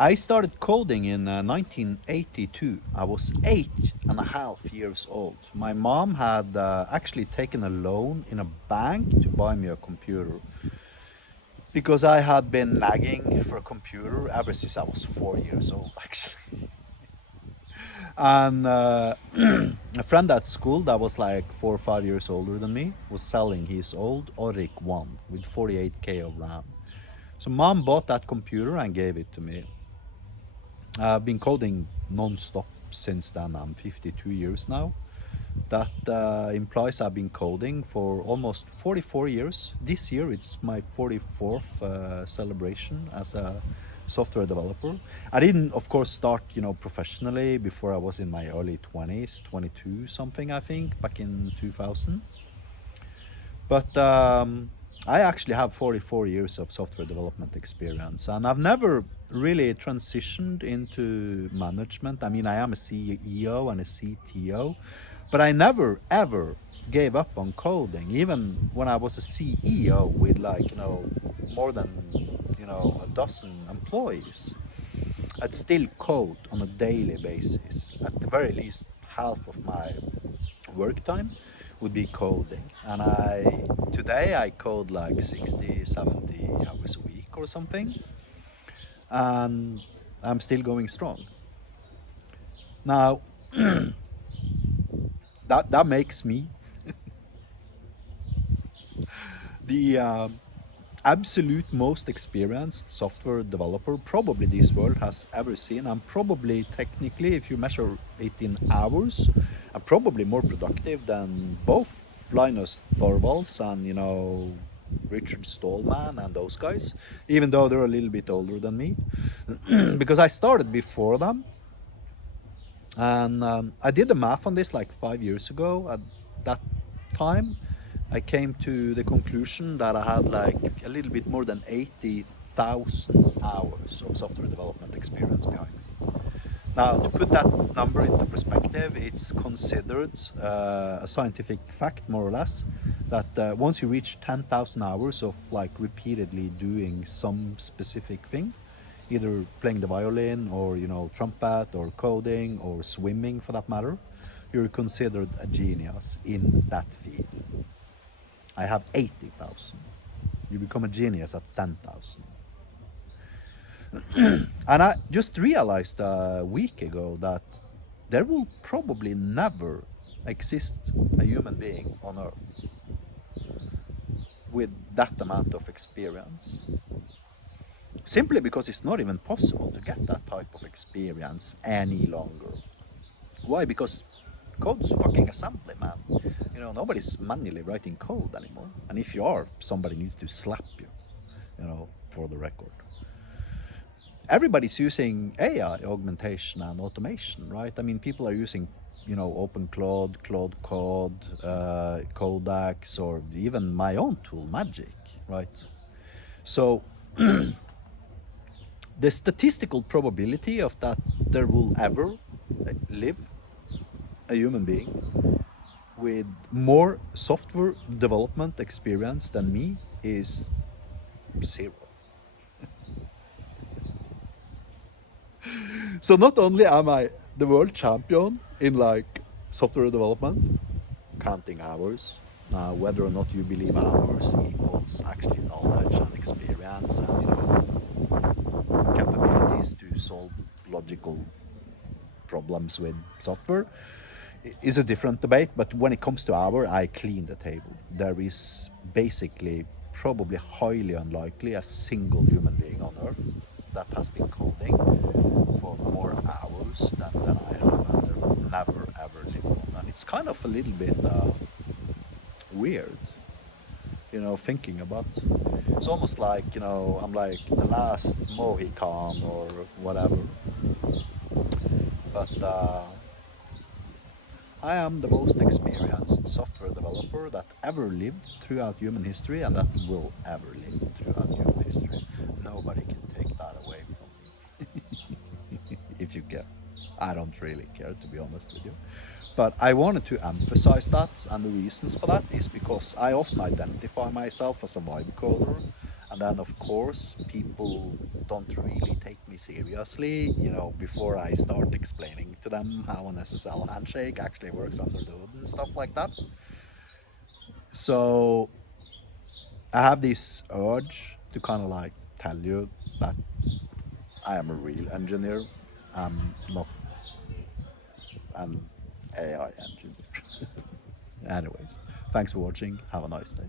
I started coding in 1982. I was 8.5 years old. My mom had actually taken a loan in a bank to buy me a computer because I had been nagging for a computer ever since I was 4 years old, actually. And a friend at school that was like 4 or 5 years older than me was selling his old Oric 1 with 48K of RAM. So mom bought that computer and gave it to me. I've been coding non-stop since then. I'm 52 years now. That implies I've been coding for almost 44 years. This year it's my 44th celebration as a software developer. I didn't, of course, start, professionally before I was in my early 20s, 22 something, I think, back in 2000. But I actually have 44 years of software development experience, and I've never really transitioned into management. I mean, I am a CEO and a CTO, but I never ever gave up on coding, even when I was a CEO with more than, a dozen employees. I'd still code on a daily basis. At the very least, half of my work time would be coding. And today I code like 60, 70 hours a week or something. And I'm still going strong. Now, that makes me the absolute most experienced software developer probably this world has ever seen. I'm probably technically, if you measure it in hours, I'm probably more productive than both Linus Torvalds and Richard Stallman and those guys, even though they're a little bit older than me, because I started before them. And I did the math on this like 5 years ago. At that time, I came to the conclusion that I had like a little bit more than 80,000 hours of software development experience behind me. Now, to put that number into perspective, it's considered a scientific fact, more or less, that once you reach 10,000 hours of like repeatedly doing some specific thing, either playing the violin or trumpet or coding or swimming for that matter, you're considered a genius in that field. I have 80,000. You become a genius at 10,000. And I just realized a week ago that there will probably never exist a human being on Earth with that amount of experience. Simply because it's not even possible to get that type of experience any longer. Why? Because code's fucking assembly, man. Nobody's manually writing code anymore. And if you are, somebody needs to slap you, for the record. Everybody's using AI, augmentation and automation, right? I mean, people are using, OpenCloud, Claude Code, Codex, or even my own tool, Magic, right? So the statistical probability of that there will ever live a human being with more software development experience than me is zero. So not only am I the world champion in like software development, counting hours, whether or not you believe hours equals actually knowledge and experience and capabilities to solve logical problems with software is a different debate. But when it comes to hour, I clean the table. There is basically probably highly unlikely a single human being on Earth that has been coding for more hours than I have, and there will never ever live on. And it's kind of a little bit weird, thinking about. It's almost like, I'm like the last Mohican or whatever. But I am the most experienced software developer that ever lived throughout human history and that will ever live throughout human history. Nobody can take that away from me. If you care. I don't really care, to be honest with you. But I wanted to emphasize that, and the reasons for that is because I often identify myself as a vibe coder, And then of course people don't really take me seriously, before I start explaining to them how an SSL handshake actually works under the hood and stuff like that. So I have this urge to kind of like tell you that I am a real engineer. I'm not an AI engineer. Anyways, thanks for watching. Have a nice day.